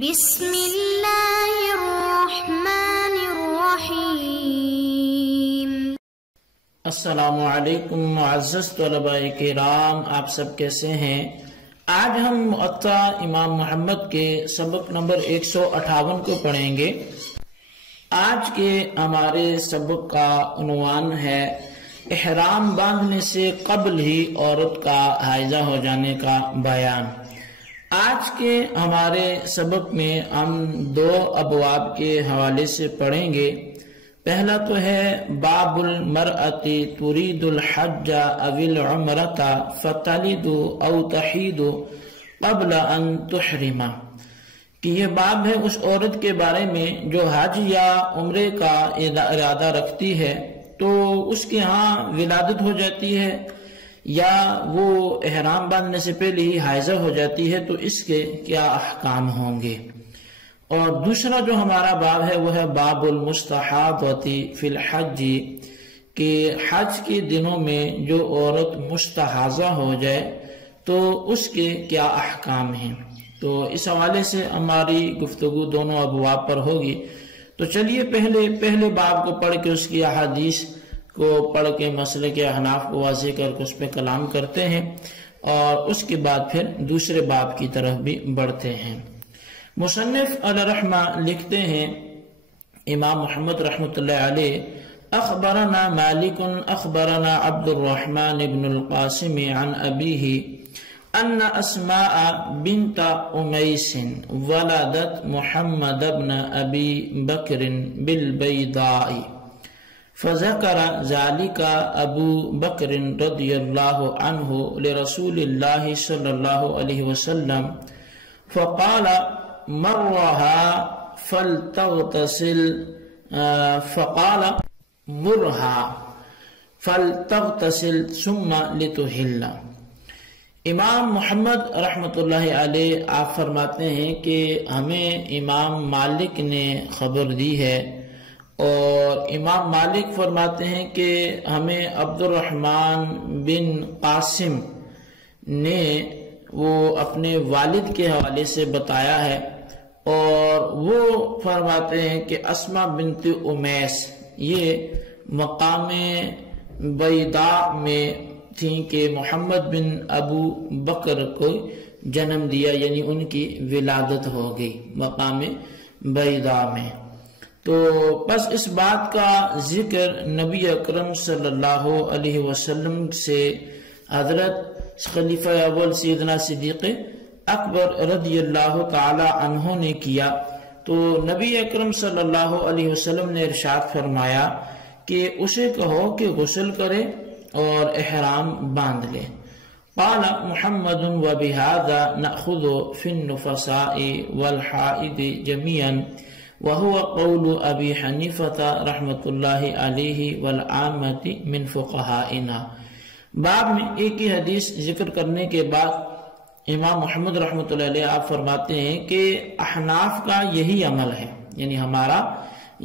بسم اللہ الرحمن الرحیم۔ السلام علیکم معزز طلباء کرام، آپ سب کیسے ہیں؟ آج ہم معطا امام محمد کے سبق نمبر 158 کو پڑھیں گے۔ آج کے ہمارے سبق کا عنوان ہے احرام باندھنے سے قبل ہی عورت کا حائضہ ہو جانے کا بیان۔ آج کے ہمارے سبق میں ہم دو ابواب کے حوالے سے پڑھیں گے۔ پہلا تو ہے باب المرأة تريد الحج او العمرة فتلد او تحید قبل ان تحرم، کہ یہ باب ہے اس عورت کے بارے میں جو حج یا عمرے کا ارادہ رکھتی ہے تو اس کے ہاں ولادت ہو جاتی ہے یا وہ احرام باندھنے سے پہلے ہی حائضہ ہو جاتی ہے، تو اس کے کیا احکام ہوں گے۔ اور دوسرا جو ہمارا باب ہے وہ ہے باب المستحاضۃ فی الحج، کہ حج کے دنوں میں جو عورت مستحاضہ ہو جائے تو اس کے کیا احکام ہیں۔ تو اس حوالے سے ہماری گفتگو دونوں ابواب پر ہوگی۔ تو چلیے پہلے باب کو پڑھ کے اس کی احادیث کو پڑھ کے مسئلے کے احناف کو واضح کر کے اس پہ کلام کرتے ہیں، اور اس کے بعد پھر دوسرے باب کی طرف بھی بڑھتے ہیں۔ مصنف علیہ رحمہ لکھتے ہیں، امام محمد رحمۃ اللہ علیہ، اخبرنا مالک اخبرنا عبد الرحمن بن القاسم عن ابیہ ان اسماء بنت امیس ولدت محمد بن ابی بکر بالبیضاء، فذكر ذلك ابو بکر رضی اللہ عنہ لرسول اللہ صلی اللہ علیہ وسلم فقال مرها فلتغتسل فقال مرها فلتغتسل ثم لتحل۔ امام محمد رحمۃ اللہ علیہ آپ فرماتے ہیں کہ ہمیں امام مالک نے خبر دی ہے، اور امام مالک فرماتے ہیں کہ ہمیں عبد الرحمن بن قاسم نے وہ اپنے والد کے حوالے سے بتایا ہے، اور وہ فرماتے ہیں کہ اسما بنت امیس یہ مقام بیضاء میں تھیں کہ محمد بن ابو بکر کو جنم دیا، یعنی ان کی ولادت ہو گئی مقام بیضاء میں۔ تو بس اس بات کا ذکر نبی اکرم صلی اللہ علیہ وسلم سے حضرت خلیفہ اول سیدنا صدیق اکبر رضی اللہ تعالی عنہ نے کیا، تو نبی اکرم صلی اللہ علیہ وسلم نے ارشاد فرمایا کہ اسے کہو کہ غسل کرے اور احرام باندھ لے۔ قال محمد وبهذا نأخذ في النفساء والحائض جميعا وهو قول ابی حنیفہ رحمۃ اللہ علیہ والعامة من فقہائنا۔ باب میں ایک ہی حدیث ذکر کرنے کے بعد امام محمد رحمۃ اللہ علیہ آپ فرماتے ہیں کہ احناف کا یہی عمل ہے، یعنی ہمارا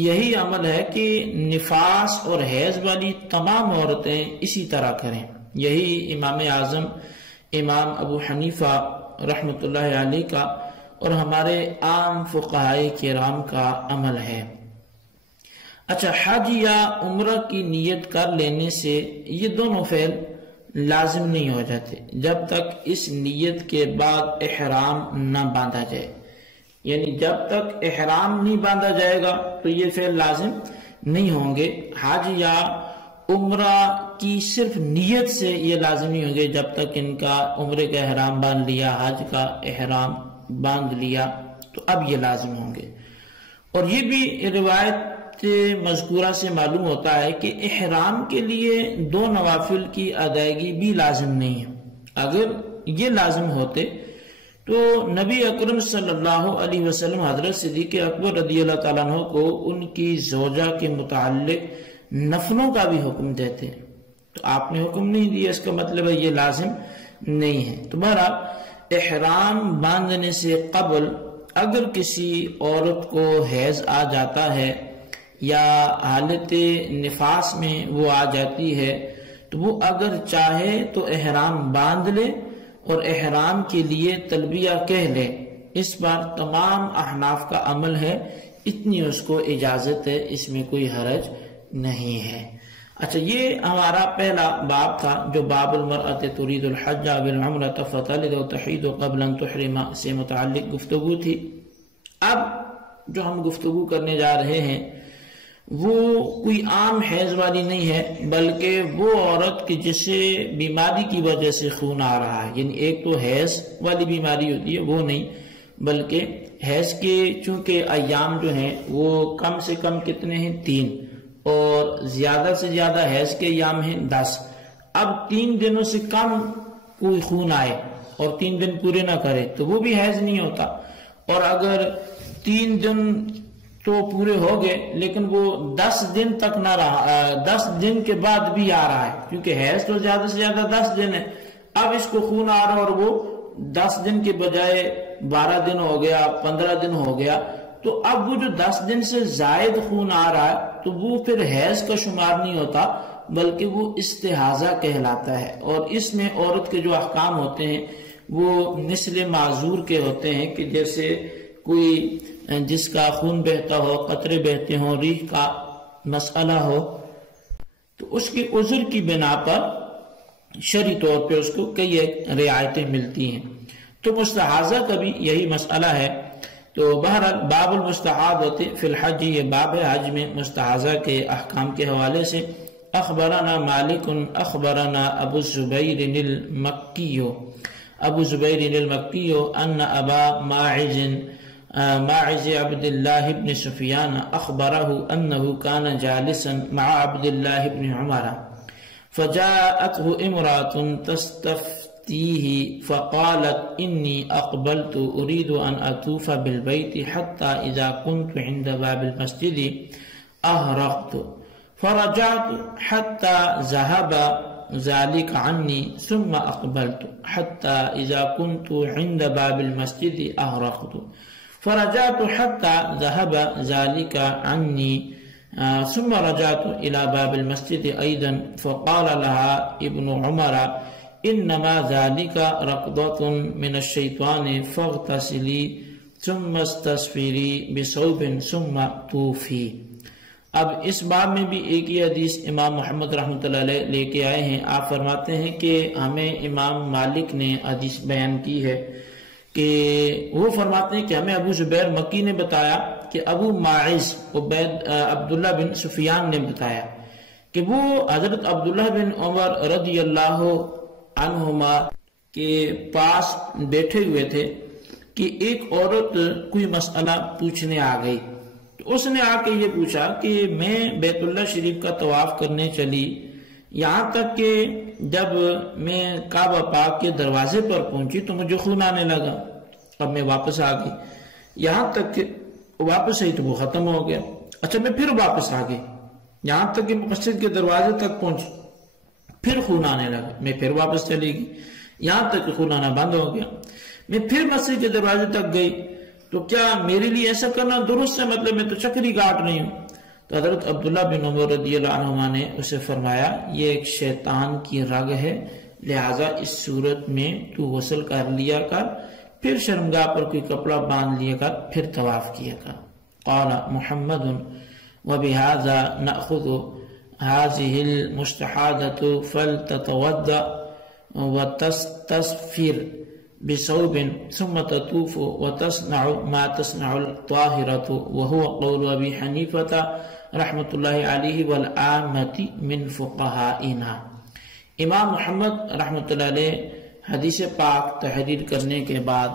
یہی عمل ہے کہ نفاس اور حیض والی تمام عورتیں اسی طرح کریں۔ یہی امام اعظم امام ابو حنیفہ رحمۃ اللہ علیہ کا اور ہمارے عام فقہائے کرام کا عمل ہے۔ اچھا، حج یا عمرہ کی نیت کر لینے سے یہ دونوں فعل لازم نہیں ہو جاتے جب تک اس نیت کے بعد احرام نہ باندھا جائے، یعنی جب تک احرام نہیں باندھا جائے گا تو یہ فعل لازم نہیں ہوں گے۔ حج یا عمرہ کی صرف نیت سے یہ لازم نہیں ہوں گے جب تک ان کا عمرے کا احرام باندھ لیا، حج کا احرام باندھ لیا، تو اب یہ لازم ہوں گے۔ اور یہ بھی روایت مذکورہ سے معلوم ہوتا ہے کہ احرام کے لیے دو نوافل کی ادائیگی بھی لازم نہیں ہے۔ اگر یہ لازم ہوتے تو نبی اکرم صلی اللہ علیہ وسلم حضرت صدیق اکبر رضی اللہ تعالیٰ عنہ کو ان کی زوجہ کے متعلق نفلوں کا بھی حکم دیتے، تو آپ نے حکم نہیں دیا، اس کا مطلب ہے یہ لازم نہیں ہے۔ تمہارا احرام باندھنے سے قبل اگر کسی عورت کو حیض آ جاتا ہے یا حالت نفاس میں وہ آ جاتی ہے تو وہ اگر چاہے تو احرام باندھ لے اور احرام کے لیے تلبیہ کہہ لے، اس پر تمام احناف کا عمل ہے، اتنی اس کو اجازت ہے، اس میں کوئی حرج نہیں ہے۔ اچھا، یہ ہمارا پہلا باب تھا جو باب المرأة تريد الحج بالعمرة فتلد تحيض قبل ان تحرم سے متعلق گفتگو تھی۔ اب جو ہم گفتگو کرنے جا رہے ہیں وہ کوئی عام حیض والی نہیں ہے، بلکہ وہ عورت کی جسے بیماری کی وجہ سے خون آ رہا ہے، یعنی ایک تو حیض والی بیماری ہوتی ہے وہ نہیں، بلکہ حیض کے چونکہ ایام جو ہیں وہ کم سے کم کتنے ہیں؟ 3، اور زیادہ سے زیادہ حیض کے ایام ہیں 10۔ اب 3 دنوں سے کم کوئی خون آئے اور 3 دن پورے نہ کرے تو وہ بھی حیض نہیں ہوتا، اور اگر 3 دن تو پورے ہو گئے لیکن وہ 10 دن تک نہ رہا، 10 دن کے بعد بھی آ رہا ہے، کیونکہ حیض تو زیادہ سے زیادہ 10 دن ہے، اب اس کو خون آ رہا ہے اور وہ 10 دن کے بجائے 12 دن ہو گیا، 15 دن ہو گیا، تو اب وہ جو 10 دن سے زائد خون آ رہا ہے تو وہ پھر حیض کا شمار نہیں ہوتا بلکہ وہ استحاضہ کہلاتا ہے۔ اور اس میں عورت کے جو احکام ہوتے ہیں وہ مثل معذور کے ہوتے ہیں کہ جیسے کوئی جس کا خون بہتا ہو، قطرے بہتے ہوں، ریح کا مسئلہ ہو، تو اس کے عذر کی بنا پر شرعی طور پہ اس کو کئی رعایتیں ملتی ہیں۔ تو مستحاضہ کا بھی یہی مسئلہ ہے۔ تو بہرحال باب المستحاضۃ فی الحج، یہ باب ہے حج میں مستحاضہ کے احکام کے حوالے سے۔ اخبرنا مالک اخبرنا ابو الزبیر المکی ان ابا ماعز عبد الله بن سفيان أخبره أنه كان جالسا مع عبد الله بن عمر فجاءته امرأة تستفتيه فقالت إني أقبلت أريد أن أطوف بالبيت حتى إذا كنت عند باب المسجد أهرقت فرجعت حتى ذهب ذلك عني ثم أقبلت حتى إذا كنت عند باب المسجد أهرقت فرجعت حتى ذهب ذلك عني ثم رجعت إلى باب المسجد أيضا فقال لها ابن عمر إنما ذلك ركضة من الشيطان فاغتسلي ثم استصفري بثوب ثم طوفي۔ اب اس باب میں بھی ایک ہی حدیث امام محمد رحمۃ اللہ علیہ لے کے آئے ہیں۔ آپ فرماتے ہیں کہ ہمیں امام مالک نے حدیث بیان کی ہے کہ وہ فرماتے ہیں کہ ہمیں ابو زبیر مکی نے بتایا کہ ابو ماعز عبداللہ بن سفیان نے بتایا کہ وہ حضرت عبداللہ بن عمر رضی اللہ عنہما کے پاس بیٹھے ہوئے تھے کہ ایک عورت کوئی مسئلہ پوچھنے آ گئی، تو اس نے آ کے یہ پوچھا کہ میں بیت اللہ شریف کا طواف کرنے چلی، یہاں تک کہ جب میں کعبہ پاک کے دروازے پر پہنچی تو مجھے خون آنے لگا، اب میں واپس آ گئی، یہاں تک کہ واپس آئی تو وہ ختم ہو گیا۔ اچھا، میں پھر واپس آ گئی، یہاں تک کہ مسجد کے دروازے تک پہنچی، پھر خون آنے لگا، میں پھر واپس چلی گئی، یہاں تک کہ خون آنا بند ہو گیا، میں پھر مسجد کے دروازے تک گئی، تو کیا میرے لیے ایسا کرنا درست ہے؟ مطلب میں تو چکری کاٹ رہی ہوں۔ تو حضرت عبداللہ بن عمر رضی اللہ عنہما نے اسے فرمایا یہ ایک شیطان کی رگ ہے، لہٰذا اس صورت میں تو غسل کر لیا کر، پھر شرمگاہ پر کوئی کپڑا باندھ لیا کر، پھر طواف کیا کر۔ قال محمد وبهذا نأخذ هذه المستحاضة فلتتوضأ وتستغفر بثوب ثم تطوف وتصنع ما تصنع الطاهرة وهو قول أبي حنيفة رحمۃ اللہ علیہ والعامة من فقہائنا۔ امام محمد رحمۃ اللہ علیہ حدیث پاک تحریر کرنے کے بعد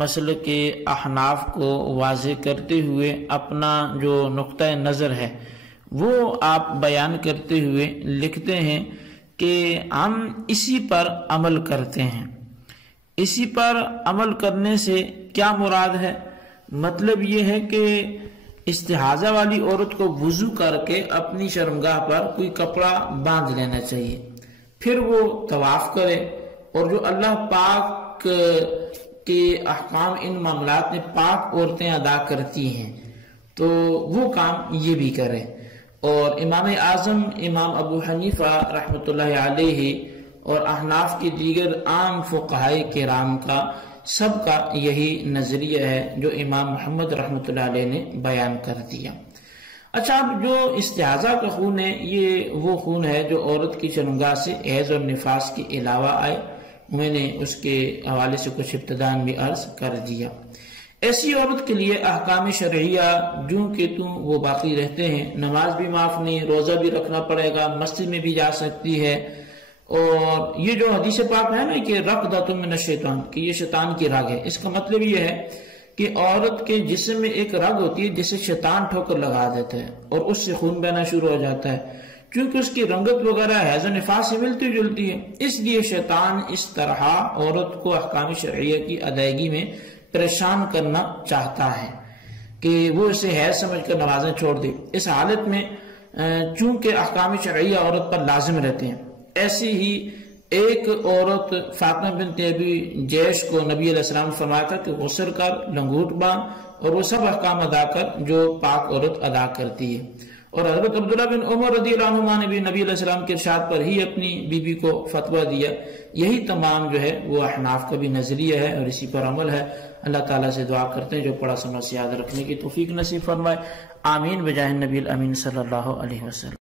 مسئلے کے احناف کو واضح کرتے ہوئے اپنا جو نقطہ نظر ہے وہ آپ بیان کرتے ہوئے لکھتے ہیں کہ ہم اسی پر عمل کرتے ہیں۔ اسی پر عمل کرنے سے کیا مراد ہے؟ مطلب یہ ہے کہ استحاضہ والی عورت کو وضو کر کے اپنی شرمگاہ پر کوئی کپڑا باندھ لینا چاہیے، پھر وہ طواف کرے، اور جو اللہ پاک کے احکام ان معاملات میں پاک عورتیں ادا کرتی ہیں تو وہ کام یہ بھی کرے۔ اور امام اعظم امام ابو حنیفہ رحمۃ اللہ علیہ اور احناف کے دیگر عام فقہائے کرام کا سب کا یہی نظریہ ہے جو امام محمد رحمۃ اللہ علیہ نے بیان کر دیا۔ اچھا، اب جو استحاضہ کا خون ہے یہ وہ خون ہے جو عورت کی چرمگاہ سے حیض اور نفاس کے علاوہ آئے۔ میں نے اس کے حوالے سے کچھ ابتداً بھی عرض کر دیا۔ ایسی عورت کے لیے احکام شرعیہ جوں کہ توں وہ باقی رہتے ہیں، نماز بھی معاف نہیں، روزہ بھی رکھنا پڑے گا، مسجد میں بھی جا سکتی ہے، اور یہ جو حدیث پاک ہے نا کہ رقدۃ من الشیطان، کہ یہ شیطان کی رگ ہے، اس کا مطلب یہ ہے کہ عورت کے جسم میں ایک رگ ہوتی ہے جسے شیطان ٹھوکر لگا دیتا ہے اور اس سے خون بہنا شروع ہو جاتا ہے، کیونکہ اس کی رنگت وغیرہ حیض و نفاس سے ملتی جلتی ہے، اس لیے شیطان اس طرح عورت کو احکام شرعیہ کی ادائیگی میں پریشان کرنا چاہتا ہے کہ وہ اسے حیض سمجھ کر نمازیں چھوڑ دے۔ اس حالت میں چونکہ احکام شرعیہ عورت پر لازم رہتے ہیں، ایسی ہی ایک عورت فاطمہ بنت ابی جیش کو نبی علیہ السلام نے فرمایا تھا کہ غسل کر، لنگوٹ باندھ اور وہ سب احکام ادا کر جو پاک عورت ادا کرتی ہے۔ اور حضرت عبداللہ بن عمر رضی اللہ عنہ نے بھی نبی علیہ السلام کے ارشاد پر ہی اپنی بیوی کو فتویٰ دیا۔ یہی تمام جو ہے وہ احناف کا بھی نظریہ ہے اور اسی پر عمل ہے۔ اللہ تعالیٰ سے دعا کرتے ہیں جو پڑھا سمجھ سے یاد رکھنے کی توفیق نصیب فرمائے، آمین بجاہ النبی الامین صلی اللہ علیہ وسلم۔